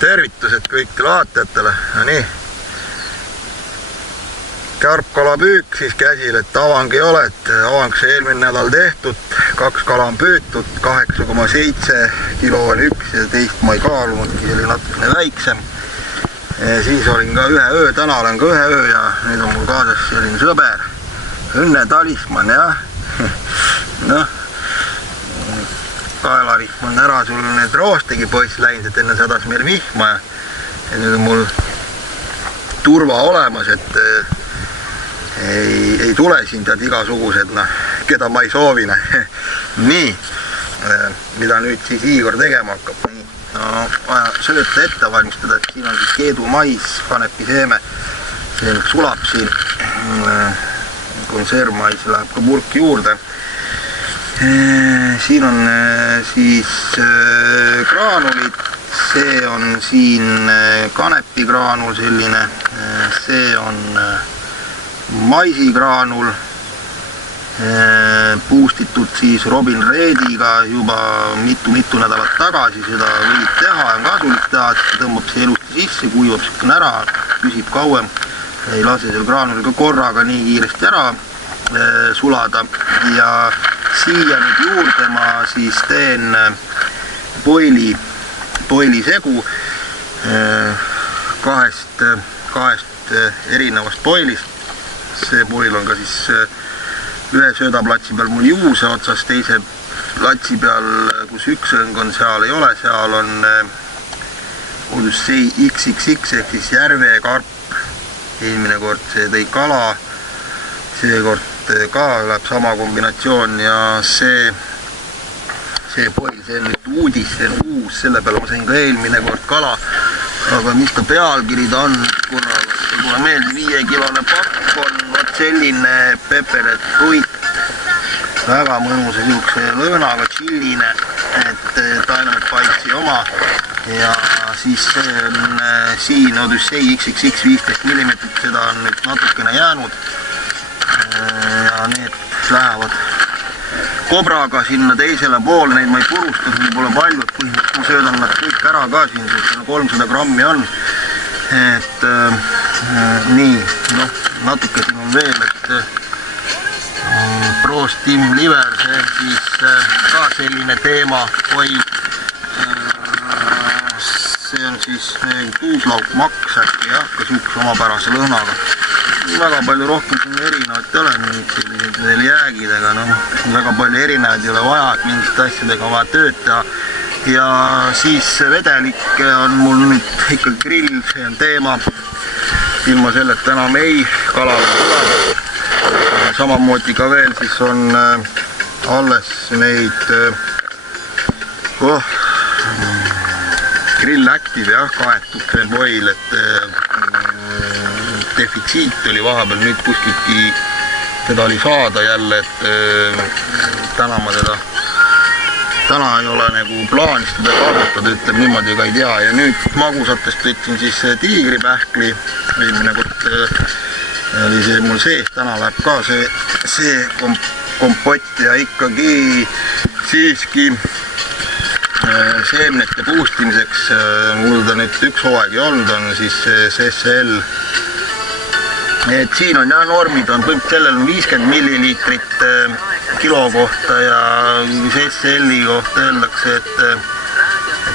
tervitused kõikidele vaatajatele. No nii. Karpkalapüük siis käsil, et avang ei ole, et avang see eelmine nädal tehtud, 2 kala on püütud, 8,7 kilo oli üks ja teist ma ei kaalunudki, see oli natukene väiksem. Siis olin ka ühe öö, täna olen ka ühe öö ja nüüd on mul kaasas selline sõber, Õnne Talismann, jah. Noh, kaelarihm on ära, sul need roostegi poiss läinud, et enne sadas meil vihma ja nüüd on mul turva olemas, et ei tule siin tead igasugused, keda ma ei soovine. Nii, mida nüüd siis Igor tegema hakkab. Vaja sööta ette valmistada, et siin on siis keedumais, kanepiseeme. See sulab siin, konservmais läheb ka purki juurde. Siin on siis graanulid, see on siin kanepigraanul selline, see on maisigraanul, puustitud siis Robin Reediga juba mitu nädalat tagasi, seda võib teha, on kasulik teha, et tõmbab see elusti sisse, kuivab siukene ära, püsib kauem, ei lase seal graanul ka korraga nii kiiresti ära sulada ja siia nüüd juurde ma siis teen boili segu kahest erinevast boilist. See boil on ka siis ühe söödaplatsi peal mul juuse otsas, teise platsi peal, kus üks õng on, seal ei ole, seal on Odyssey XXX ehk siis järvekarp. Eelmine kord see tõi kala, seekord ka läheb sama kombinatsioon ja see boil, see on nüüd uudis, see on uus, selle peale ma sain ka eelmine kord kala, aga mis ta pealkiri ta on, kuna meeldi 5-kilone pakk on võt selline peperet puit, väga mõnusa niisuguse lõõnaga chilline, et Dynamite Bitesi oma ja siis see on siin Odyssey XXX 15 mm, seda on nüüd natukene jäänud ja need lähevad kobraga sinna teisele poole, neid ma ei purustanud, nii pole palju, et põhimõtteliselt ma söödan nad kõik ära ka siin, 300 grammi on, et nii, noh, natuke siin on veel, et Prost Tim Liver, see siis ka selline teema, see on siis tuuslaukmaks äkki, jah, ka siukse omapärase lõhnaga. Väga palju rohkem siin erinevat ei ole, sellised veel jäägidega, väga palju erinevaid ei ole vaja, et mingite asjadega vaja tööd teha. Ja siis vedelik on mul nüüd ikka grill, see on teema. Ilma selleta enam ei kalale tule. Samamoodi ka veel siis on alles neid Grill Active, jah, kaetud see boil, et defitsiit oli vahepeal, nüüd kuskiltki teda oli saada jälle, et täna ei ole nagu plaanis teda kasutada, ütleb niimoodi, ega ei tea. Ja nüüd magusatest võtsin siis tiigripähkli, eelmine kord oli see mul sees, täna läheb ka see kompott ja ikkagi siiski seemnete puustimiseks, mul ta nüüd üks hooaeg ei olnud, on siis see SL. Et siin on jah, normid on, sellel on 50 milliliitrit kilo kohta ja SL-i kohta öeldakse, et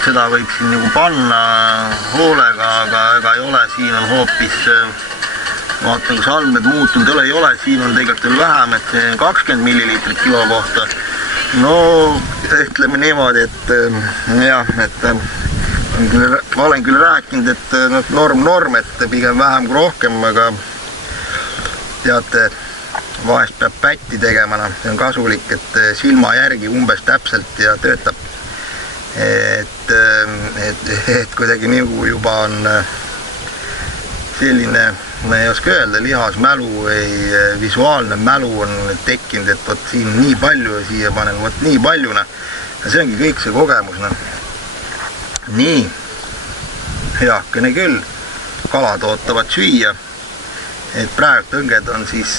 seda võib siin nagu panna hoolega, aga ega ei ole, siin on hoopis, vaata, kus andmed muutunud ei ole, siin on tegelikult veel vähem, et see 20 milliliitrit kilo kohta. No, ütleme niimoodi, et jah, et ma olen küll rääkinud, et norm, et pigem vähem kui rohkem, aga teate, vahest peab pätti tegema, see on kasulik, et silma järgi umbes täpselt ja töötab, et kuidagi nagu juba on selline, ma ei oska öelda, lihasmälu või visuaalne mälu on tekkinud, et võt siin nii palju ja siia panen võt nii paljuna. Ja see ongi kõik see kogemus. Nii, heakene küll, kalad ootavad süüa. Et praegu õnged on siis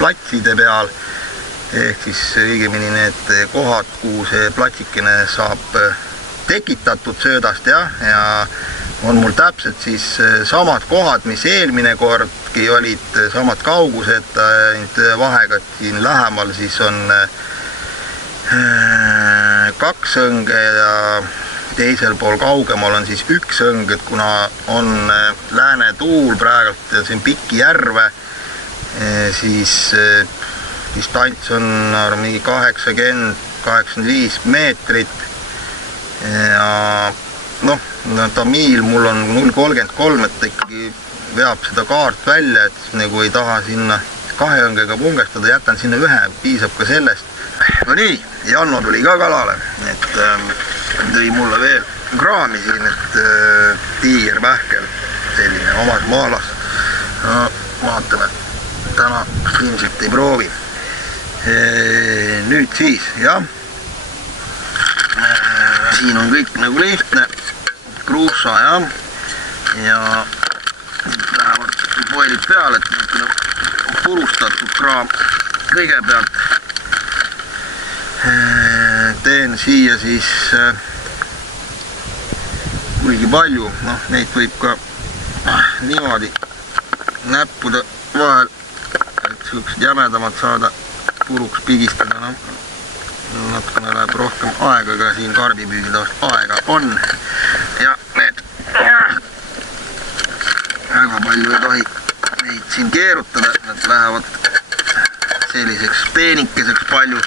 platside peal, ehk siis õigemini need kohad, kuhu see platsikene saab tekitatud söödast ja on mul täpselt siis samad kohad, mis eelmine kordki olid, samad kaugused, vahega siin lähemal siis on 2 õnge ja teisel pool kaugemal on siis 1 õng, et kuna on lääne tuul praegult ja siin pikki järve, siis distants on mingi 80-85 meetrit ja noh, Tamiil mul on 0,33, et ikkagi veab seda kaart välja, et nagu ei taha sinna 2 õngega pungestada, jätan sinna 1, piisab ka sellest. No nii, Janno tuli ka kalale, et tõi mulle veel kraami siin, et tiigerpähkel, selline omas maalas. No, vaatame, täna ilmselt ei proovi. Nüüd siis, jah, siin on kõik nagu lihtne, kruusa ja lähevad poilid peale, et purustatud kraam kõigepealt. Teen siia siis kuigi palju, noh, neid võib ka niimoodi näppude vahel, et sellised jämedamad saada puruks pigistada, noh, natukene läheb rohkem aega, aga siin karbipüügidavast aega on ja need väga palju ei tohi neid siin keerutada, nad lähevad selliseks peenikeseks palju.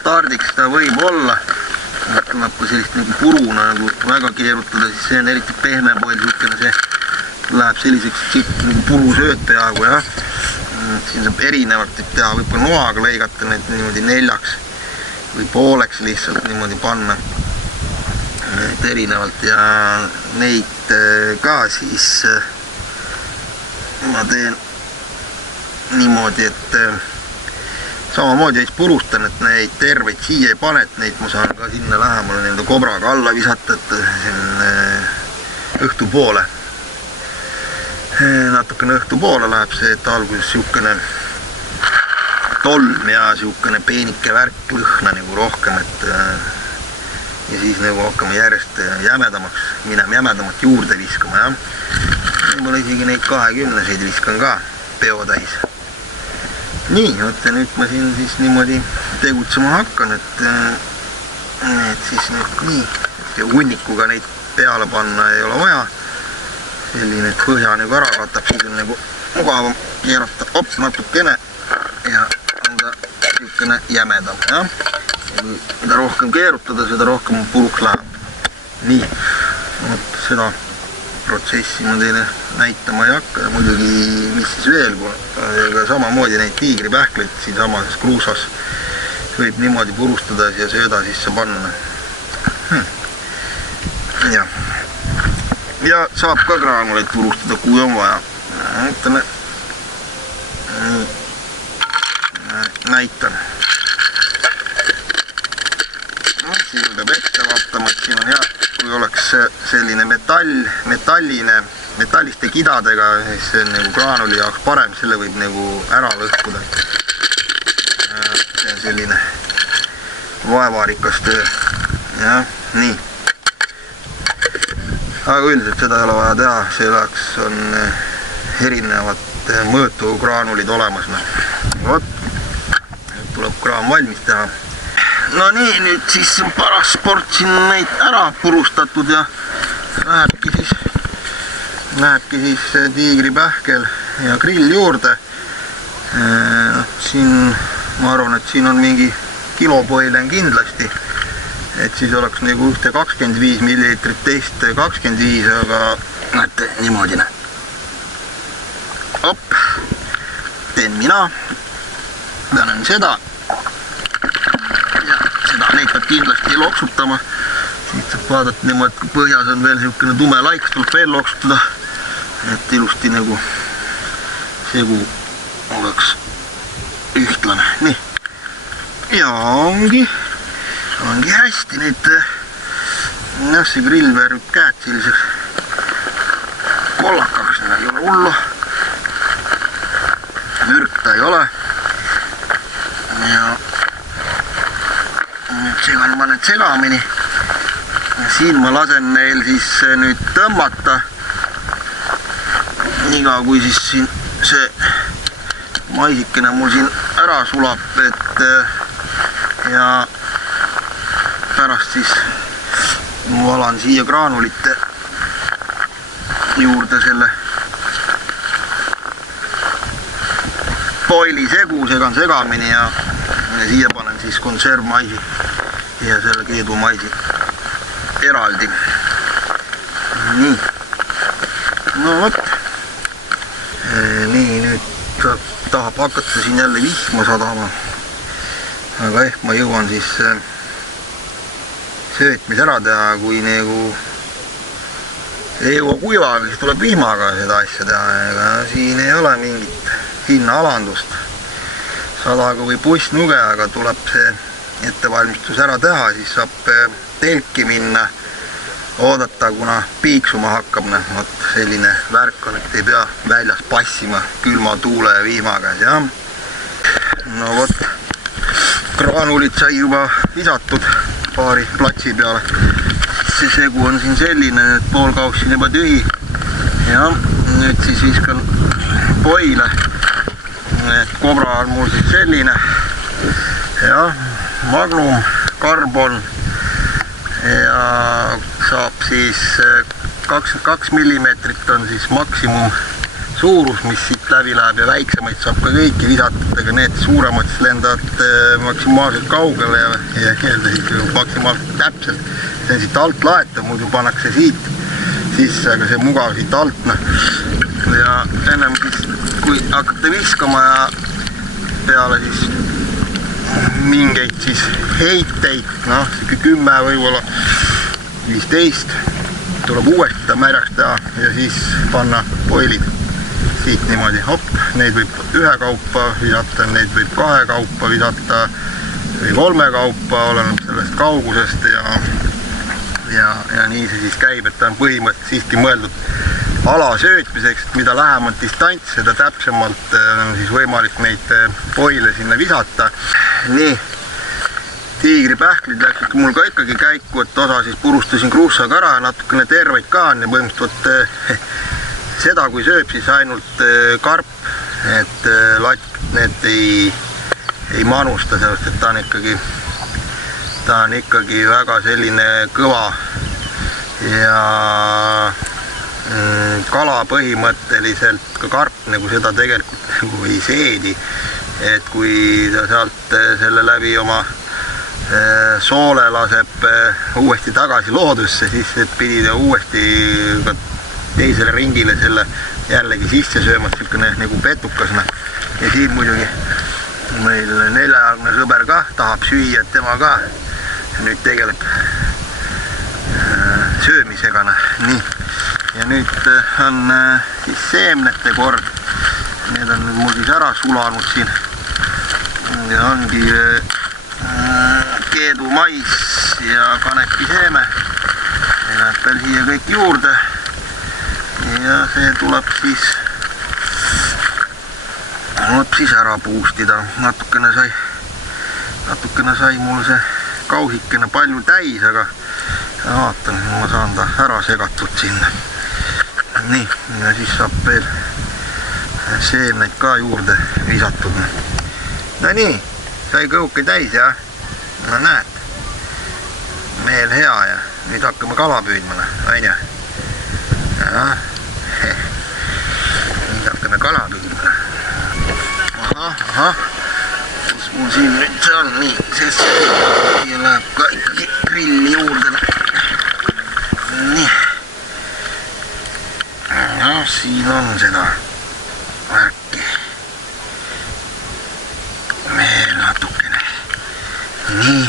Stardiks seda võib olla, tuleb ka sellist nagu puruna nagu väga keerutada, siis see on eriti pehme pool, see läheb selliseks nagu purusööt peaaegu, jah. Siin saab erinevalt teha, võib ka noaga lõigata need niimoodi 4 või pooleks lihtsalt niimoodi panna erinevalt ja neid ka siis ma teen niimoodi, et samamoodi veits purustan, et neid terveid siia ei pane, et neid ma saan ka sinna lähemale nende kobraga alla visata, et õhtu poole. Natukene õhtu poole läheb see, et alguses siukene tolm ja siukene peenike värk lõhna nagu rohkem, et ja siis nagu hakkame järjest jämedamat juurde viskama, jah. Võib-olla isegi neid 20-seid viskan ka peotäis. Nii, ja nüüd ma siin siis niimoodi tegutsema hakkan, et siis nüüd nii, ja hunnikuga neid peale panna ei ole vaja. Selline, et põhja nagu ära katab, siis on nagu mugavam keerata natukene ja on ta niisugune jämedam, jah. Mida rohkem keerutada, seda rohkem puruks läheb. Nii, seda protsessi ma teile näitama ei hakka ja muidugi mis siis veel, aga samamoodi neid tiigripähkleid siin samases kruusas võib niimoodi purustada ja sööda sisse panna. Ja saab ka graanuleid purustada, kui on vaja. Ütleme, näitan. Siin peab ette vaatama, et siin on hea, kui oleks selline metalliste kidadega, siis see on nagu graanuli jaoks parem, selle võib nagu ära lõhkuda. See on selline vaevarikas töö. Jah, nii. Aga üldiselt seda ei ole vaja teha, selleks on erinevad mõõtugraanulid olemas. Vot, tuleb kraan valmis teha. No nii, nüüd siis on paras sport siin neid ära purustatud ja lähebki siis tiigripähkel ja grill juurde. Siin ma arvan, et siin on mingi kilopoilen kindlasti, et siis oleks nagu ühte 25 millilitrit, teist 25, aga näete, niimoodi. Op, teen mina, panen seda. Neid peab kindlasti loksutama. Siit saab vaadata niimoodi, kui põhjas on veel niisugune tume laik, tuleb veel loksutada, et ilusti nagu segu oleks ühtlane. Nii. Ja ongi hästi nüüd, see grill värvib käed selliseks kollakaks, ei ole hullu. Mürk ta ei ole. Ja segan ma need segamini. siin ma lasen neil siis nüüd tõmmata. Niikaua kui siis siin see maisikene mul siin ära sulab, et ja pärast siis ma valan siia graanulite juurde selle boili segu, segan segamini ja siia panen siis konservmaisi ja selle keedumaisi eraldi. Nii. No vot. Nii, nüüd tahab hakata siin jälle vihma sadama. Aga ehk ma jõuan siis söötmis ära teha, kui nagu ei jõua kuivaga, siis tuleb vihmaga seda asja teha. Ega siin ei ole mingit hinnaalandust. Sadaga või pussnuge, aga tuleb see ettevalmistus ära teha, siis saab telki minna, oodata, kuna piiksuma hakkab. Vot selline värk on, et ei pea väljas passima külma tuule ja vihmaga. Ja. No vot, graanulid sai juba visatud paari platsi peale. See segu on siin selline, et pool kauss on juba tühi. Ja nüüd siis viskan poile. Et kobra on mul siis selline. Ja Magnum, karbon ja saab siis 22 mm on siis maksimum suurus, mis siit läbi läheb ja väiksemaid saab ka kõiki visatud, aga need suuremad siis lendavad maksimaalselt kaugele ja maksimaalselt täpselt. See on siit alt laetav, muidu pannakse siit sisse, aga see mugav siit alt. Ja ennem siis, kui hakata viskama ja peale siis mingeid siis heiteid, 10 võib-olla 15, tuleb uuesti ta märjaks teha ja siis panna boilid siit niimoodi, hopp, neid võib ühe kaupa visata, neid võib kahe kaupa visata või 3 kaupa, oleneb sellest kaugusest ja nii see siis käib, et ta on põhimõtteliselt siiski mõeldud ala söötmiseks, et mida lähemalt distants, seda täpsemalt on siis võimalik neid boile sinna visata. Nii, tiigripähklid läksid mul ka ikkagi käiku, et osa siis purustasin kruussaga ära ja natukene terveid ka on ja põhimõtteliselt seda, kui sööb siis ainult karp, et latk need ei manusta, sellest, et ta on ikkagi väga selline kõva ja kala põhimõtteliselt ka karp nagu seda tegelikult nagu ei seedi, et kui ta sealt selle läbi oma soole laseb uuesti tagasi loodusse, siis pidi ta uuesti ka teisele ringile selle jällegi sisse söömas, selline nagu petukas. Ja siin muidugi meil 4-jalgne sõber ka tahab süüa, et tema ka nüüd tegeleb söömisega. Nii. Ja nüüd on siis seemnete kord. Need on nüüd mul siis ära sulanud siin. Ja ongi keedumais ja kanepiseeme. See läheb veel siia kõik juurde. Ja see tuleb siis ära puustida. Natukene sai mul see kausikene palju täis, aga vaatan, ma saan ta ära segatud sinna. Nii, ja siis saab veel seemneid ka juurde visatud. No nii, sai kõuke täis ja no näed, meel hea ja nüüd hakkame kala püüdma, aine. Nüüd hakkame kala püüdma. Ahah, kus mul siin nüüd see on, nii, sest siia läheb ka ikkagi grilli juurde. Nii. No siin on seda värki. Veel natukene. Nii.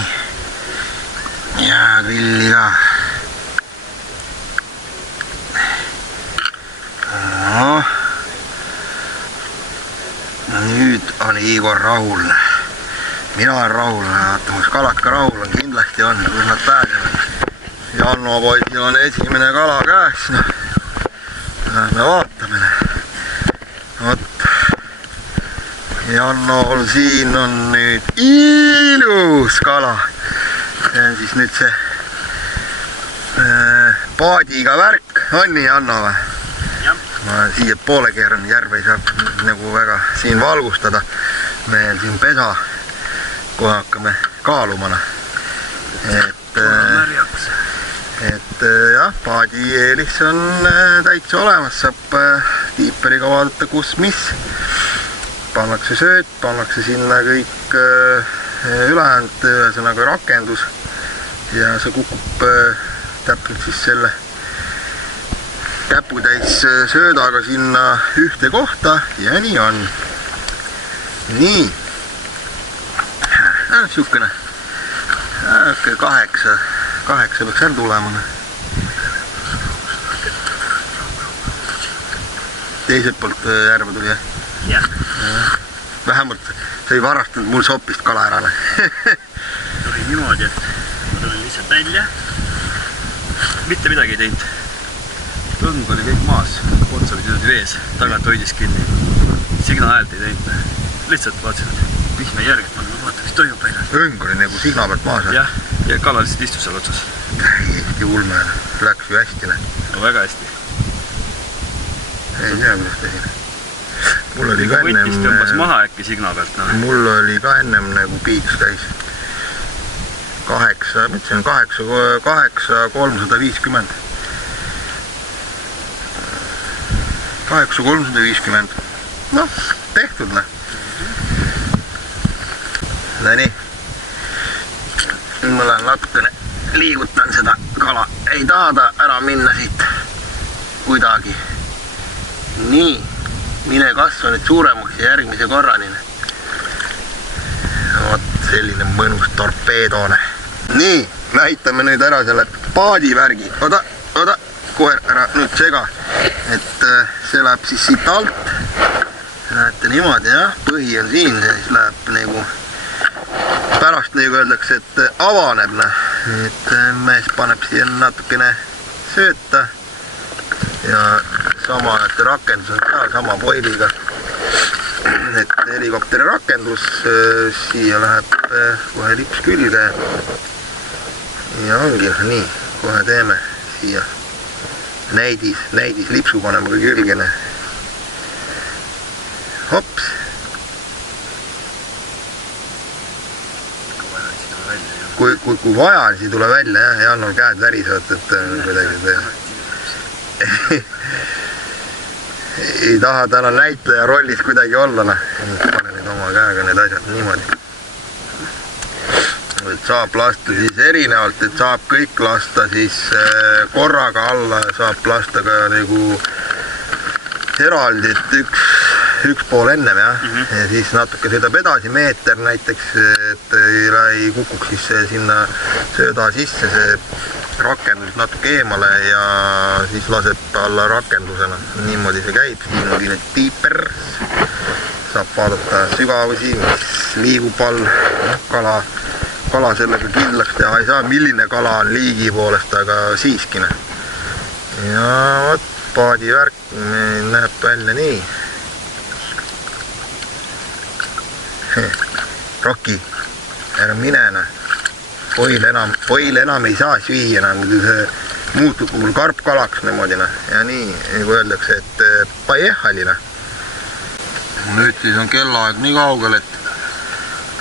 Ja grilli ka. No. Nüüd on Igor rahul. Mina olen rahul. Vaatamas kalad ka rahul on. Kindlasti on, kus nad pääsevad. Janno poisil on esimene kala käes. Me vaatame. Vot. Jannol siin on nüüd ilus kala. See on siis nüüd see paadiga värk, on nii Anno või? Jah. Ma siia poole keeran, järve ei saa nagu väga siin valgustada. Meil siin pesa, kohe hakkame kaalumana. Et jah, paadi eelis on täitsa olemas, saab tiiperiga vaadata kus mis. Pannakse sööt, pannakse sinna kõik ülejäänud, ühesõnaga rakendus ja see kukub täpselt siis selle käputäis söödaga sinna ühte kohta ja nii on. Nii. Siukene 8 peaks ära tulema. Teiselt poolt järve tuli, jah? Jah. Vähemalt sa ei varastanud mul sopist kala ära. Tuli niimoodi, et ma tulin lihtsalt välja. Mitte midagi ei teinud. Õng oli kõik maas, ots oli vees, tagant hoidis kinni. Signa häält ei teinud. Lihtsalt vaatasin, et vihme järgi, ma vaatan, mis toimub meile. Õng oli nagu signa pealt maas. Jah, ja kala lihtsalt istus seal otsas. Täiesti ulme, läks ju hästi. No väga hästi. Ei tea, millest tesin. Mul oli ka ennem... Võttis tõmbas maha äkki signa pealt. No. Mul oli ka ennem nagu piiks käis. 8, 350. 8,350. Noh, tehtud, noh. No nii. Nüüd ma lähen natukene liigutan seda kala. Ei taha ta ära minna siit kuidagi. Nii. Mine kasva nüüd suuremaks ja järgmise korrani. Vot selline mõnus torpeedone. Nii, näitame nüüd ära selle paadivärgi. Oda, kohe ära nüüd sega. Et see läheb siis siit alt. Näete niimoodi, jah. Põhi on siin ja siis läheb nagu pärast nagu öeldakse, et avaneb. Et mees paneb siia natukene sööta ja sama rakendus on seal, sama poiliga. Et helikopteri rakendus siia läheb kohe lips külge ja ongi nii, kohe teeme siia näidis lipsu panema ka külgene. Hops. Kui vaja, siis ei tule välja, jah, ja annab käed värisevad, et kuidagi ei taha täna näitleja rollis kuidagi olla, pane nüüd oma käega need asjad niimoodi. Et saab lasta siis erinevalt, et saab kõik lasta siis korraga alla, saab lasta ka nagu eraldi, et üks pool ennem, jah. Ja siis natuke sõidab edasi meeter näiteks, et ei kukuks siis sinna sööda sisse, see rakendus natuke eemale ja siis laseb alla rakendusena. Niimoodi see käib, siin oli nüüd tiiper, saab vaadata sügavusi, mis liigub all, kala sellega kindlaks teha ei saa, milline kala on liigi poolest, aga siiskine. Ja vot paadivärk näeb välja nii. Roki, ära minena. Poil enam ei saa süüa, see muutub mul karpkalaks niimoodina. Ja nii, nagu öeldakse, et paiehalina. Nüüd siis on kellaaeg nii kaugel, et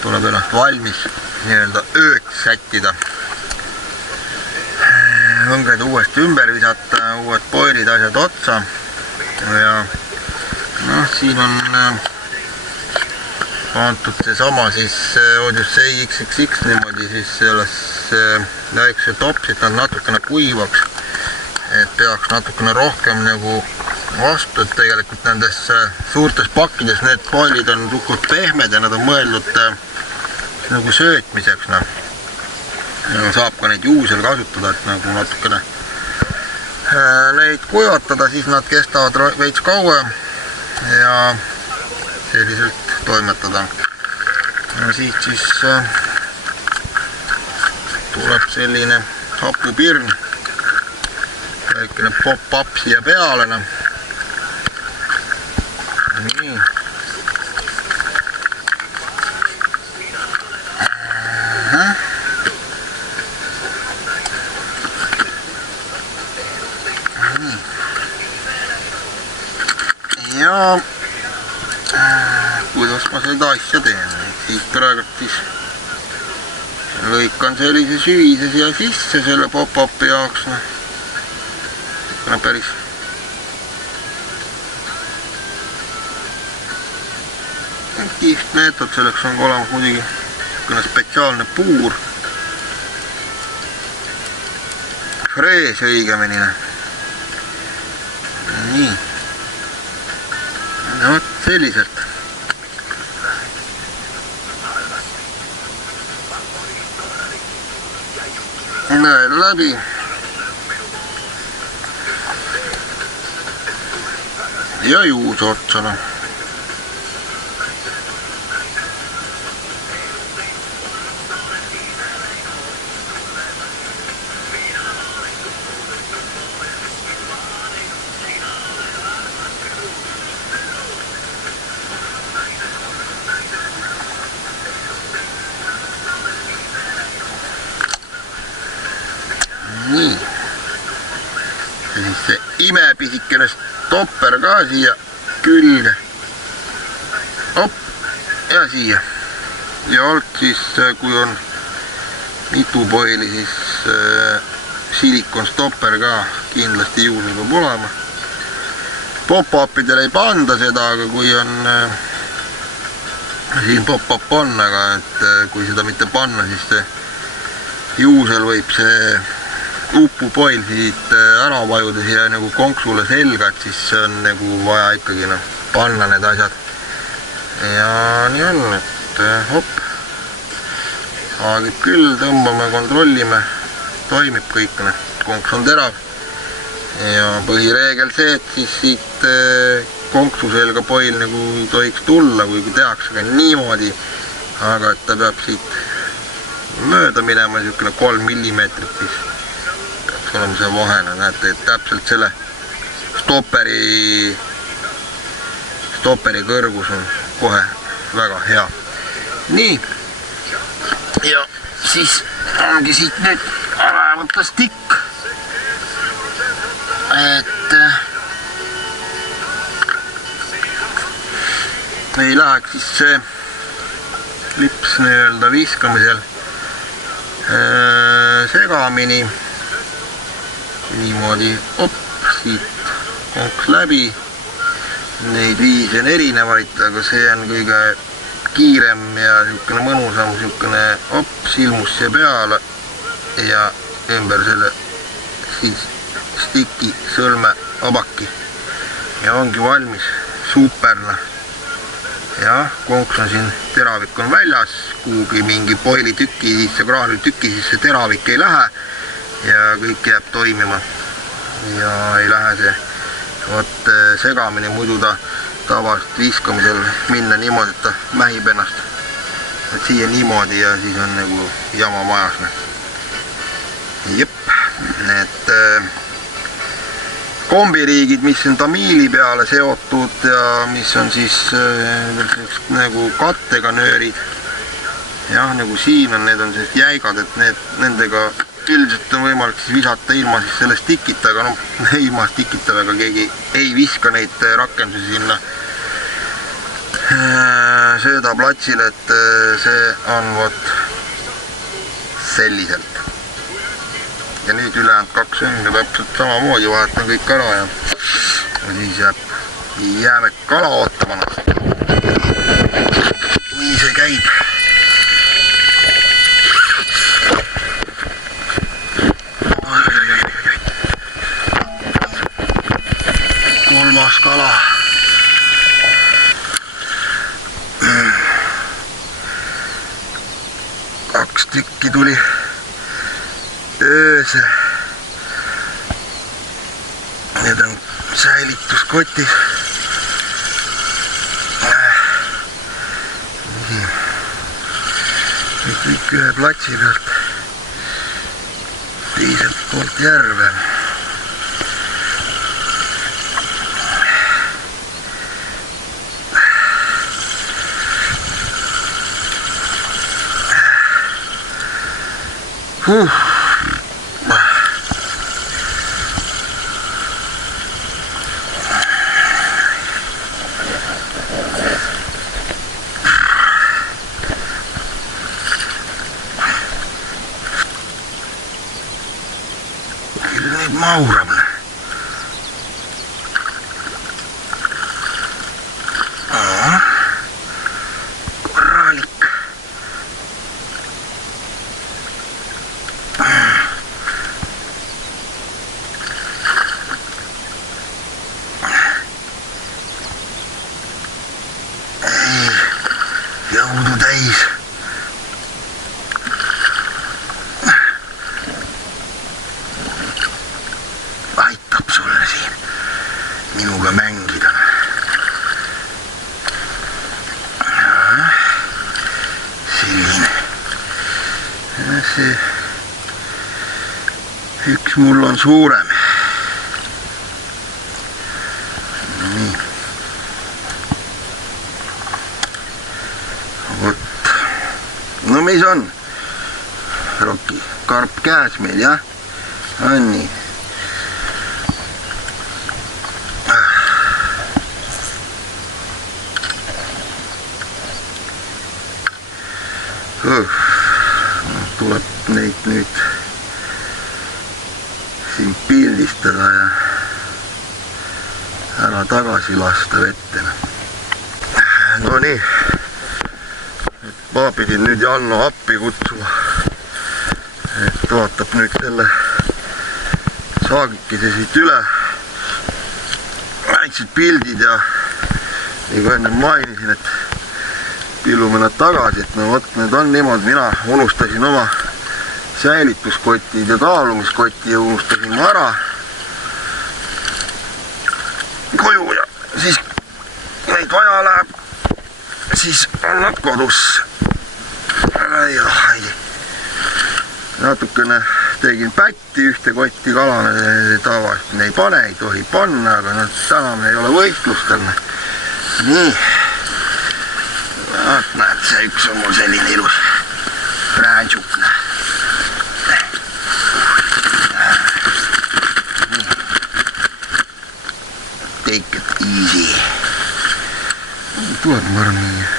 tuleb ennast valmis nii-öelda ööks sättida. Õnged uuesti ümber visata, uued poilid asjad otsa. Ja noh, siin on antud seesama siis Odyssey XXX niimoodi siis selles väikse topsid nad natukene kuivaks, et peaks natukene rohkem nagu vastu, et tegelikult nendes suurtes pakkides need poilid on suhteliselt pehmed ja nad on mõeldud nagu söötmiseks. Saab ka neid juusel kasutada, et nagu natukene neid kuivatada, siis nad kestavad veits kauem ja selliselt toimetada. Ja siit siis tuleb selline hapupirn, väikene pop-up siia peale. Nii. ja kuidas ma seda asja teen, siis praegu siis lõikan sellise süvise siia sisse selle pop-upi jaoks, päris kihvt meetod, selleks on ka olemas muidugi spetsiaalne puur, frees õigemini. Nii, no vot selliselt. Näed läbi. Ja juus otsana. Nii, ja siis see imepisikene stopper ka siia külge, op, ja siia, ja alt siis, kui on mitu poili, siis silikon stopper ka kindlasti juurde peab olema. Pop-upidele ei panda seda, aga kui on, siin pop-up on, aga et kui seda mitte panna, siis see juusel võib see upupoil siit ära vajuda siia nagu konksule selga, et siis on nagu vaja ikkagi panna need asjad. Ja nii on, et hopp, haagib küll, tõmbame, kontrollime, toimib kõik, konks on terav. Ja põhireegel see, et siis siit konksu selga poil nagu tohiks tulla, kui tehakse ka niimoodi, aga et ta peab siit mööda minema, niisugune 3 millimeetrit siis olema see vahena, näete, et täpselt selle stopperi kõrgus on kohe väga hea. Nii, ja siis ongi siit nüüd ära võtta stikk, et ei läheks siis see lips nii-öelda viskamisel segamini. Niimoodi, op, siit konks läbi. Neid viise on erinevaid, aga see on kõige kiirem ja niisugune mõnusam, niisugune op, silmus siia peale ja ümber selle siis stiki sõlme vabaki. Ja ongi valmis, superna. Ja konks on siin, teravik on väljas, kuhugi mingi poili tüki, siis see kraanil tüki, siis see teravik ei lähe. Ja kõik jääb toimima ja ei lähe see segamini, muidu ta tavaliselt viskamisel minna niimoodi, et ta mähib ennast. Et siia niimoodi ja siis on nagu jama majas. Jep, need kombiriigid, mis on tamiili peale seotud ja mis on siis nagu kattega nöörid. Jah, nagu siin on, need on sellised jäigad, et nendega üldiselt on võimalik siis visata ilma siis selle stikita, aga ilma stikita väga keegi ei viska neid rakendusi sinna söödaplatsile, et see on vot selliselt. Ja nüüd ülejäänud 2 õnga täpselt samamoodi vahetan kõik ära ja siis jääme kala ootama. Nii see käib. Kolmas kala. Kaks tükki tuli öösel. Need on säilituskotis. Nüüd kõik ühe platsi pealt teiselt poolt järve. maurab. Korralik. Jõudu täis. Aitab sulle siin minuga mängida. Selline. See üks mul on suurem. Nii. Vot. No mis on? Rokki, karp käes meil, jah? On nii. Tuleb neid nüüd siin pildistada ja ära tagasi lasta vette. No nii, ma pidin nüüd Janno appi kutsuma, et vaatab nüüd selle saagikese siit üle, väiksed pildid ja nagu enne mainisin, et pillume nad tagasi, et no vot, need on niimoodi, mina unustasin oma säilituskotid ja kaalumiskoti ja unustasin ma ära koju ja siis neid vaja läheb, siis on nad kodus. Natukene tegin pätti ühte kotti kalane, tavaliselt me ei pane, ei tohi panna, aga no täna me ei ole võistlustel. Nii. Vaat näed, see üks on mul selline ilus räänsukne. Take it easy. Tuleb ma arvan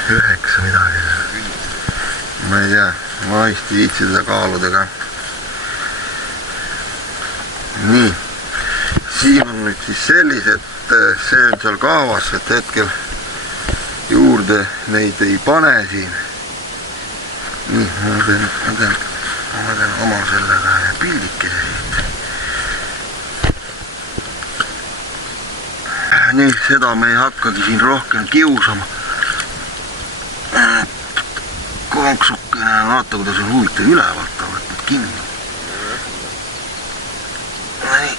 9 midagi. Ma ei tea, ma vist ei viitsi seda kaaluda ka. Nii. Siin on nüüd siis sellised, see on seal kaavas, et hetkel juurde neid ei pane siin. Nii, ma teen oma sellega pildikese siit. Nii, seda me ei hakkagi siin rohkem kiusama. Konksukene, vaata kuidas on huvitav ülevalt, ta võtnud kinni. Nii,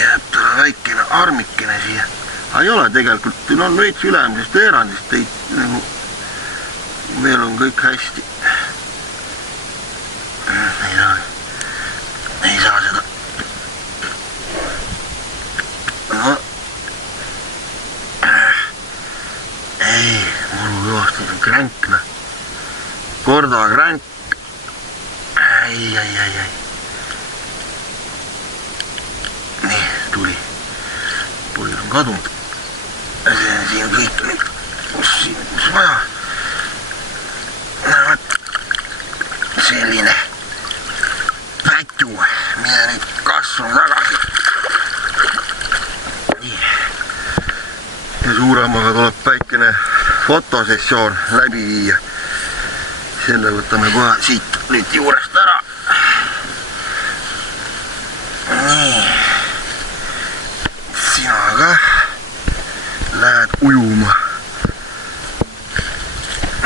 jääb talle väikene armikene siia. Ei ole tegelikult, on veits ülemisest veerandist, nagu meil on kõik hästi. Ei saa seda. No. Ei, mul kõvasti on kränkne. Korda kränk. Ei. Nii, tuli. Pull on kadunud. See on siin kõik nüüd, kus vaja. Näevad, selline pätu, mine nüüd kasvu tagasi. Nii. Ja suuremaga tuleb väikene fotosessioon läbi viia. Selle võtame kohe siit nüüd juurest ära. Nii. Sina ka lähed ujuma.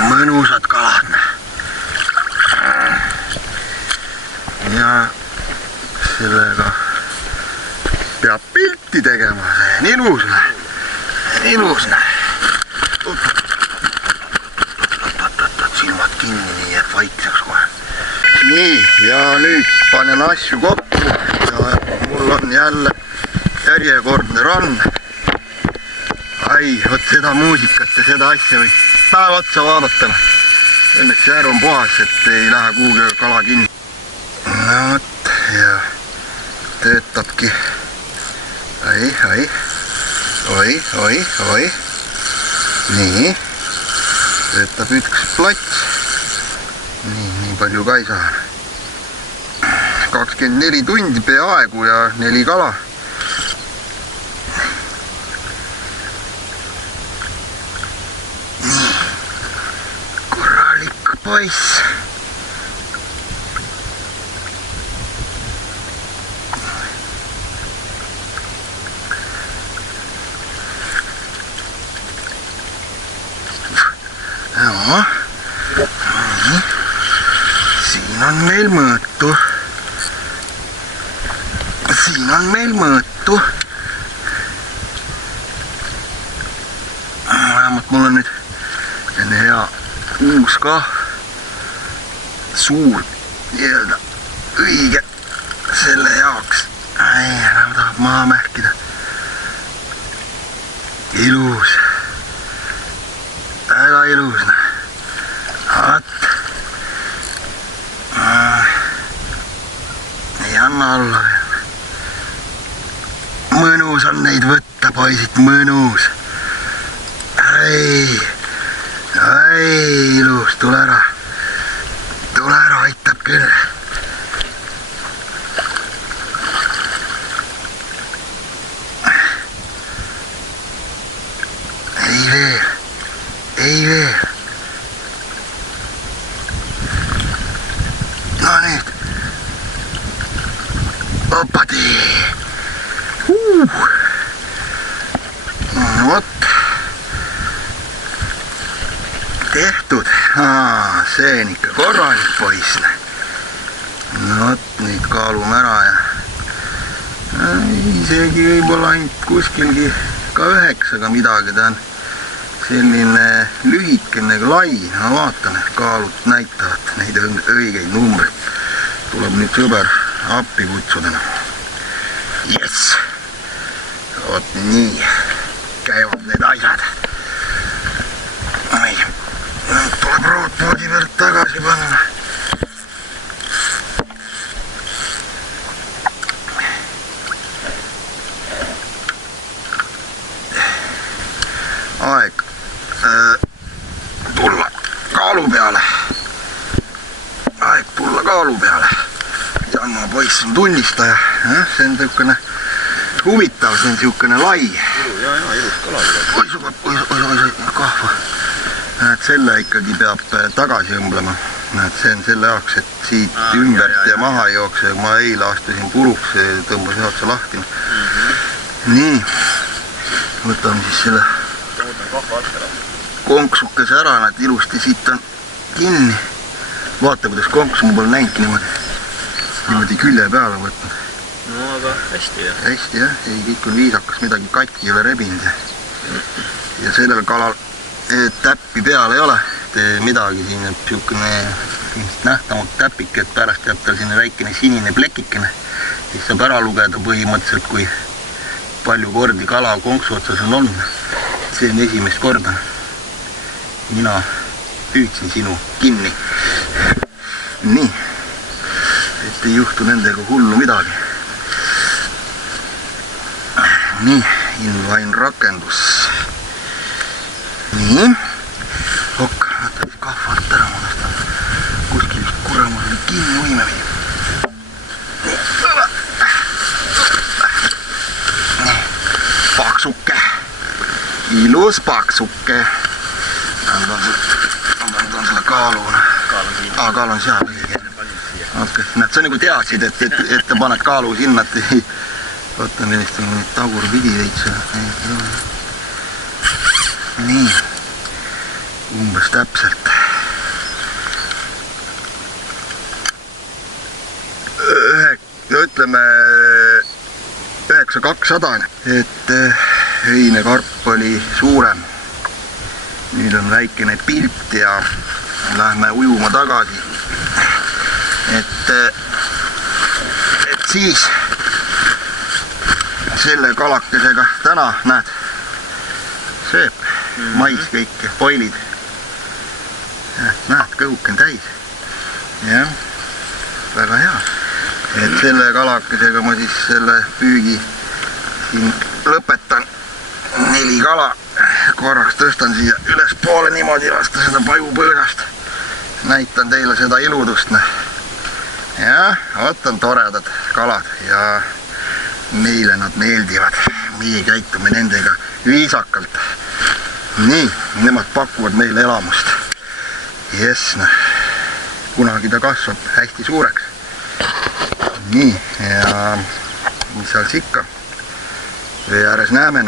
Mõnusad kalad. Ja sellega peab pilti tegema. See on ilus. Silmad kinni, nii et vaikseks kohe. Nii, ja nüüd panen asju kokku ja mul on jälle järjekordne rann. Ai, vot seda muusikat ja seda asja võib päev otsa vaadata. Õnneks järv on puhas, et ei lähe kuhugi kala kinni. No vot, ja töötabki. Oi. Nii. Töötab üks plats. Nii palju ka ei saa. 24 tundi peaaegu ja 4 kala. Korralik poiss. Joo. Siin on meil mõõtu. Vähemalt mul on nüüd selline hea uus ka. Suur, nii-öelda õige selle jaoks. Enam tahab maha märkida. Ilus. Väga ilus. Vaat. Ei anna olla veel. Mõnus on neid võtta, poisid, mõnus. Ai, ilus, tule ära, aitab küll. Ei veel. No nüüd. Opati. Vot. Tehtud. See on ikka korralik poiss. No vot, nüüd kaalume ära ja isegi võib-olla ainult kuskilgi ka 9 midagi, ta on selline lühikene lai. Ma vaatan, et kaalud näitavad neid õigeid numbreid. Tuleb nüüd sõber appi kutsuda. Yes! Vot nii käivad need asjad. Tuleb rootmoodi pealt tagasi panna. Aeg tulla kaalu peale. Janno poiss on tunnistaja. See on tõukene huvitav, see on siukene lai. Ilus kala. Oi, kahva. Näed, selle ikkagi peab tagasi õmblema. Näed, see on selle jaoks, et siit ümbert ja maha jookse. Ma eile astusin puruks, tõmbasin otsa lahti. Nii, võtame siis selle konksukese ära, näed, ilusti siit on kinni. Vaata, kuidas konksu ma pole näinudki niimoodi külje peale võtnud. No aga hästi jah. Hästi jah, ei kõik on viisakas, midagi katki ei ole rebinud. Ja sellel kalal täppi peal ei ole midagi, siin on siukene nähtamatu täpik, et pärast jääb tal sinne väikene sinine plekikene. Siis saab ära lugeda põhimõtteliselt, kui palju kordi kala konksu otsas on olnud. See on esimest korda. Mina püüdsin sinu kinni. Nii, et ei juhtu nendega hullu midagi. Nii, inline rakendus. Nii, võtta siis kahvalt ära, ma tõstan kuskil kurama oli kinni uime või. Nii, paksuke, ilus paksuke. Andan selle kaaluna. Kaal on seal õige. Okay. Näed, sa nagu teadsid, et ta paned kaalu sinna, et ei... Võtan ennist nüüd tagur pidi veitsa. Nii. Umbes täpselt. Ütleme 9200, et heinekarp oli suurem. Nüüd on väikene pilt ja lähme ujuma tagasi. Et siis selle kalakesega täna, näed, sööb mais kõik poilid. Näed, kõhuk on täis. Jah, väga hea. Et selle kalakesega ma siis selle püügi siin lõpetan. 4 kala. Korraks tõstan siia üles poole niimoodi, lasta seda paju põõgast. Näitan teile seda iludust. jah, vot on toredad kalad ja meile nad meeldivad. Meie käitume nendega viisakalt. Nii, nemad pakuvad meile elamust. Jess, kunagi ta kasvab hästi suureks. Nii, ja mis seal sikka? Vee ääres näeme.